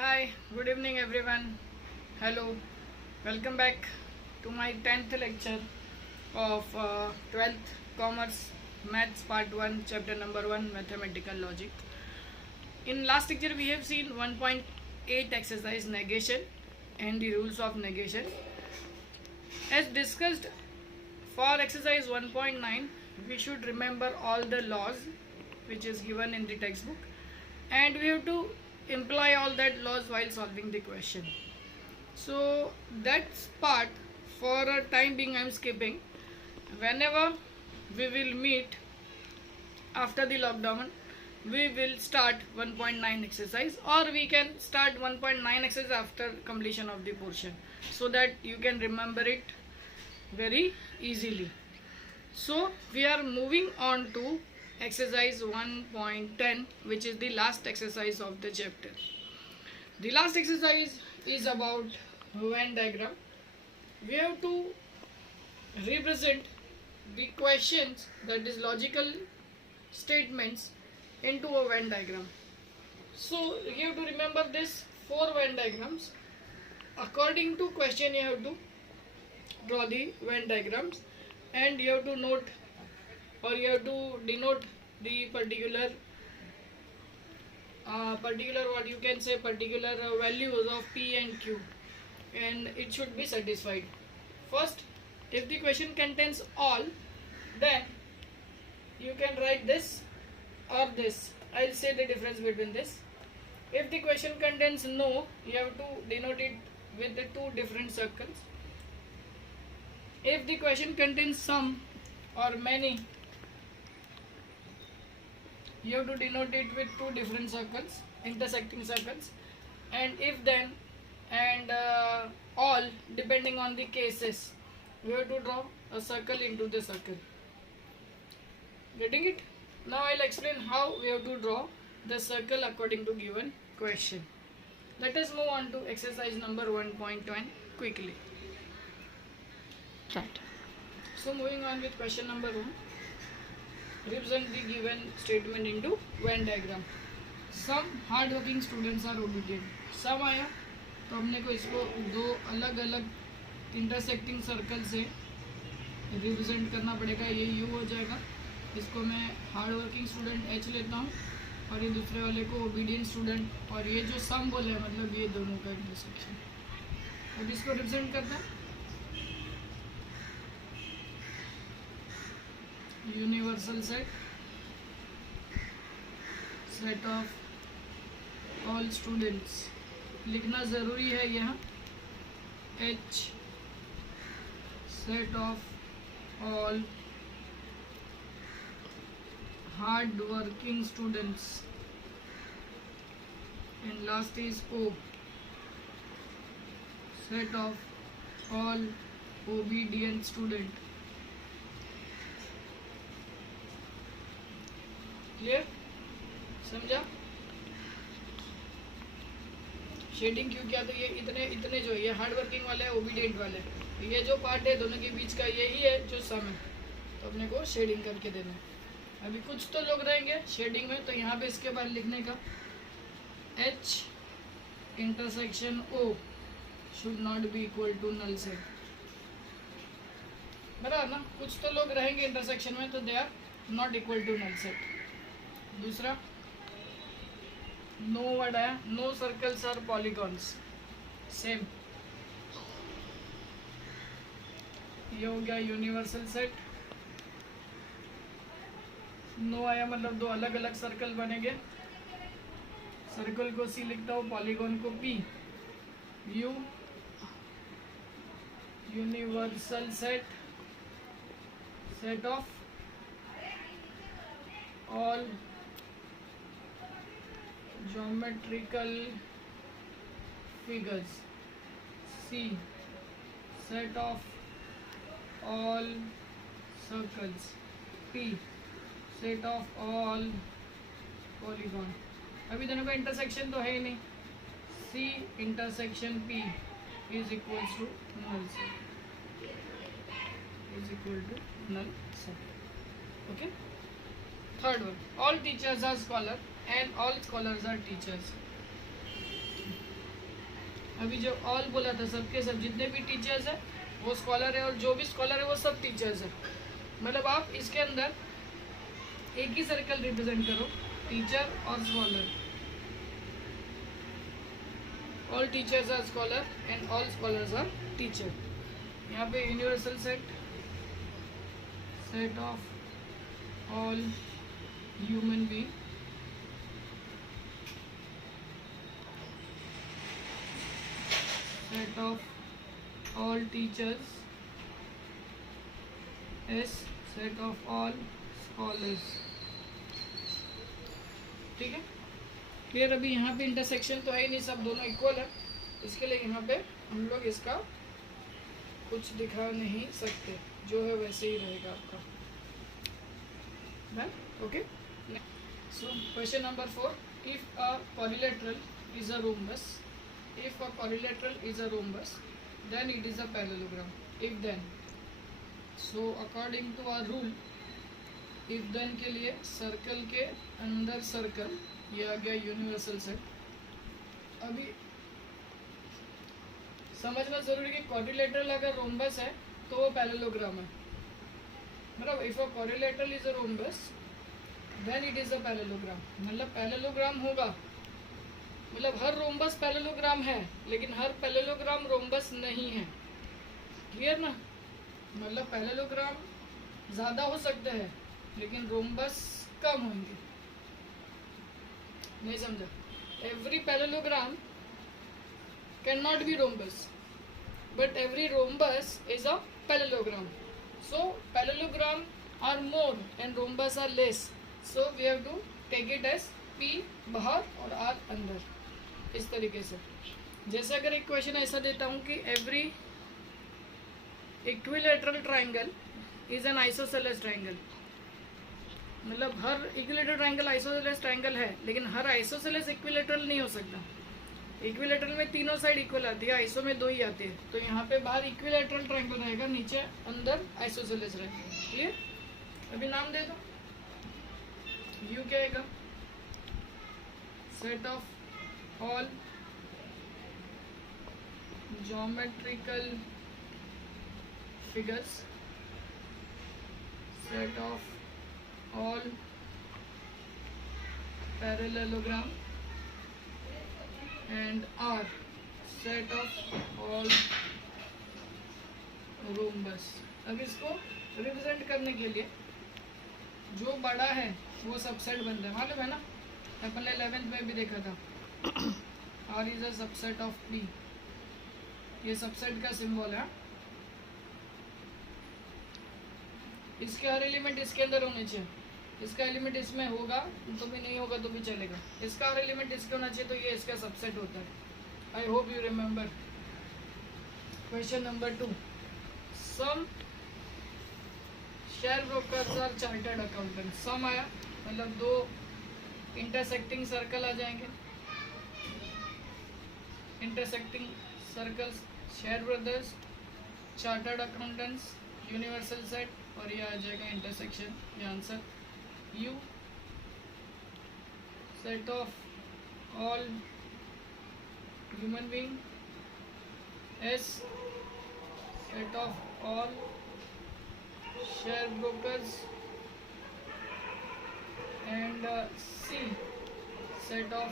Hi, good evening everyone. Hello, welcome back to my 10th lecture of 12th Commerce Maths Part 1, Chapter number 1, Mathematical Logic. In last lecture, we have seen 1.8 exercise negation and the rules of negation. As discussed, for exercise 1.9, we should remember all the laws which is given in the textbook, and we have to imply all that laws while solving the question. So that's part for a time being I am skipping. Whenever we will meet after the lockdown, we will start 1.9 exercise, or we can start 1.9 exercise after completion of the portion, so that you can remember it very easily. So we are moving on to exercise 1.10, which is the last exercise of the chapter. The last exercise is about Venn diagram. We have to represent the questions, that is logical statements, into a Venn diagram. So you have to remember this 4 Venn diagrams. According to question, you have to draw the Venn diagrams, and you have to note, or you have to denote the particular what you can say, particular values of P and Q, and it should be satisfied. First, if the question contains all, then you can write this or this. I'll say the difference between this. If the question contains no, you have to denote it with the 2 different circles. If the question contains some or many, you have to denote it with 2 different circles, intersecting circles. And if then and all, depending on the cases, you have to draw a circle into the circle. Getting it? Now I'll explain how we have to draw the circle according to given question. Let us move on to exercise number 1.1 quickly. Right. So moving on with question number 1. Represent the given statement into Venn diagram. Some hard working students are obedient. Some आया तो हमने को इसको 2 अलग अलग intersecting circle से represent करना पड़ेगा. ये यू हो जाएगा. इसको मैं हार्ड वर्किंग स्टूडेंट एच लेता हूँ, और ये दूसरे वाले को ओबीडियंट स्टूडेंट, और ये जो सम बोले मतलब ये दोनों का इंटरसेक्शन. अब इसको रिप्रेजेंट करता है universal set of all students. लिखना ज़रूरी है यहाँ. H set of all hard working students, and last is O set of all obedient student. Clear? समझा? शेडिंग क्यों किया? तो ये इतने इतने जो ये हार्ड वर्किंग वाले हैं, ओबीडियंट वाले, तो ये जो पार्ट है दोनों के बीच का यही है जो सम है, तो अपने को शेडिंग करके देना है. अभी कुछ तो लोग रहेंगे शेडिंग में, तो यहाँ पे इसके बाद लिखने का H intersection O should not be equal to null set. बराबर ना? कुछ तो लोग रहेंगे इंटरसेक्शन में, तो they are not equal to null set. दूसरा नो वर्ड आया, no circles are polygons. Same. ये हो गया यूनिवर्सल सेट. नो आया मतलब 2 अलग अलग सर्कल बनेंगे. सर्कल को सी लिखता हूँ, पॉलीगॉन को P. You universal set of all geometrical figures. C set of all circles. P set of all polygon. अभी दोनों का इंटरसेक्शन तो है ही नहीं. C intersection P is equals to null set. Is equal to null set. Okay. Third one, all teachers are scholars and all scholars are teachers. अभी जो all बोला था सबके सब जितने भी टीचर्स हैं वो स्कॉलर है, और जो भी स्कॉलर है वो सब टीचर्स है। मतलब आप इसके अंदर एक ही सर्कल रिप्रेजेंट करो, टीचर और scholar. All teachers are scholar and all scholars are teacher. यहाँ पे universal set of all human being, set of all teachers S, set of all scholars. ठीक है, क्लियर। अभी यहाँ पे इंटरसेक्शन तो है ही नहीं, सब दोनों इक्वल है, इसके लिए यहाँ पे हम लोग इसका कुछ दिखा नहीं सकते, जो है वैसे ही रहेगा आपका। Okay, so question number 4, if a quadrilateral is a rhombus, if a quadrilateral is a rhombus then it is a parallelogram, if then। so according to our rule, if then के लिए सर्कल के अंदर circle, ये आ गया universal set. अभी समझना जरूरी कि क्वाड्रिलेटरल अगर रोम्बस है तो वो पैरेललोग्राम है। मतलब if a quadrilateral is a rhombus then it is a parallelogram. मतलब पैरेललोग्राम होगा, मतलब हर रोम्बस पैरेललोग्राम है, लेकिन हर पैरेललोग्राम रोम्बस नहीं है। क्लियर ना? मतलब पैरेललोग्राम ज़्यादा हो सकते हैं लेकिन रोम्बस कम होंगे। नहीं समझा? Every parallelogram can not be rhombus, but every rhombus is a parallelogram. So parallelogram are more and rhombus are less. So we have to take it as P बाहर और R अंदर, इस तरीके से। जैसे अगर एक क्वेश्चन ऐसा देता हूँ कि every equilateral triangle is an isosceles triangle, मतलब हर इक्विलेटरल ट्राइंगल आइसोसेलेस ट्राइंगल है, लेकिन हर आइसोसेलेस इक्विलेटरल नहीं हो सकता। इक्विलेटरल में तीनों साइड इक्वल आती है, आइसो में 2 ही आती है। तो यहाँ पे बाहर इक्विलेटरल ट्राइंगल रहेगा, नीचे अंदर आइसोसेलेस रहेगा। क्लियर? अभी नाम दे दो, यू क्या आएगा? Set of all geometrical figures, set of all parallelogram and R set of all rhombus। अब इसको रिप्रेजेंट करने के लिए जो बड़ा है वो सबसेट बनता है, मालूम है ना? अपन ने 11th में भी देखा था, R is a subset of P। ये सबसेट का सिंबल है। इसके हर एलिमेंट इसके अंदर होने चाहिए। इसका एलिमेंट इसमें होगा तो भी, नहीं होगा तो भी चलेगा। इसका हर एलिमेंट इसके होना चाहिए, तो ये इसका सबसेट होता है। I hope you remember. Question number 2, some share brokers are chartered accountant. Some आया मतलब 2 इंटरसेक्टिंग सर्कल आ जाएंगे, intersecting circles, share brothers, chartered accountants, universal set, और ये आ जाएगा इंटरसेक्शन। ये answer U, set of all human being, S, set of all share brokers, and C, set of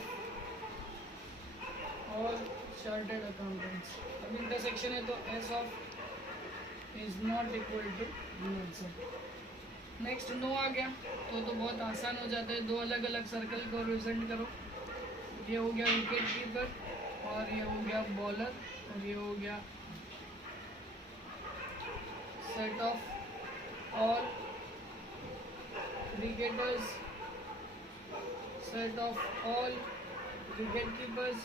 all chartered accountants। अब intersection है तो S of is not equal to universal। Next no आ गया तो बहुत आसान हो जाता है। 2 अलग अलग सर्कल को रिप्रेजेंट करो। ये हो गया विकेट कीपर, और ये हो गया बॉलर, और ये हो गया set of all cricketers, set of all wicket keepers,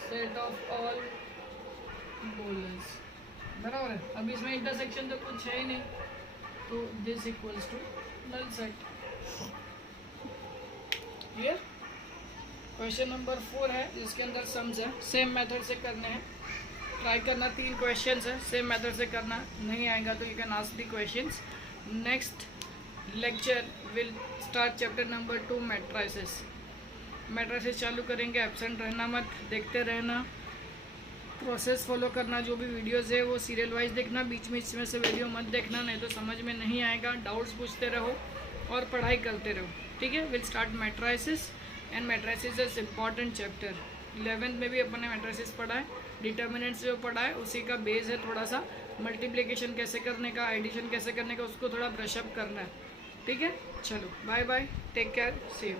set of all bowlers. बराबर है। अब इसमें इंटरसेक्शन तो कुछ है ही नहीं, तो this equals to null set. Clear? Question number 4 है, जिसके अंदर सम्स है। सेम मेथड से करने हैं, ट्राई करना। 3 क्वेश्चंस है, सेम मेथड से करना। नहीं आएगा तो you can ask the questions. Next lecture will start chapter number 2 matrices. Matrices चालू करेंगे, एब्सेंट रहना मत, देखते रहना। प्रोसेस फॉलो करना, जो भी वीडियोस है वो सीरियल वाइज देखना, बीच में इसमें से वीडियो मत देखना, नहीं तो समझ में नहीं आएगा। डाउट्स पूछते रहो और पढ़ाई करते रहो, ठीक है। Will start matrices, and matrices is important chapter. 11th में भी अपन ने मैट्राइसिस पढ़ा है, डिटर्मिनेंट्स जो पढ़ा है उसी का बेस है थोड़ा सा। मल्टीप्लिकेशन कैसे करने का, एडिशन कैसे करने का, उसको थोड़ा ब्रशअप करना है, ठीक है। चलो bye bye, take care, see you.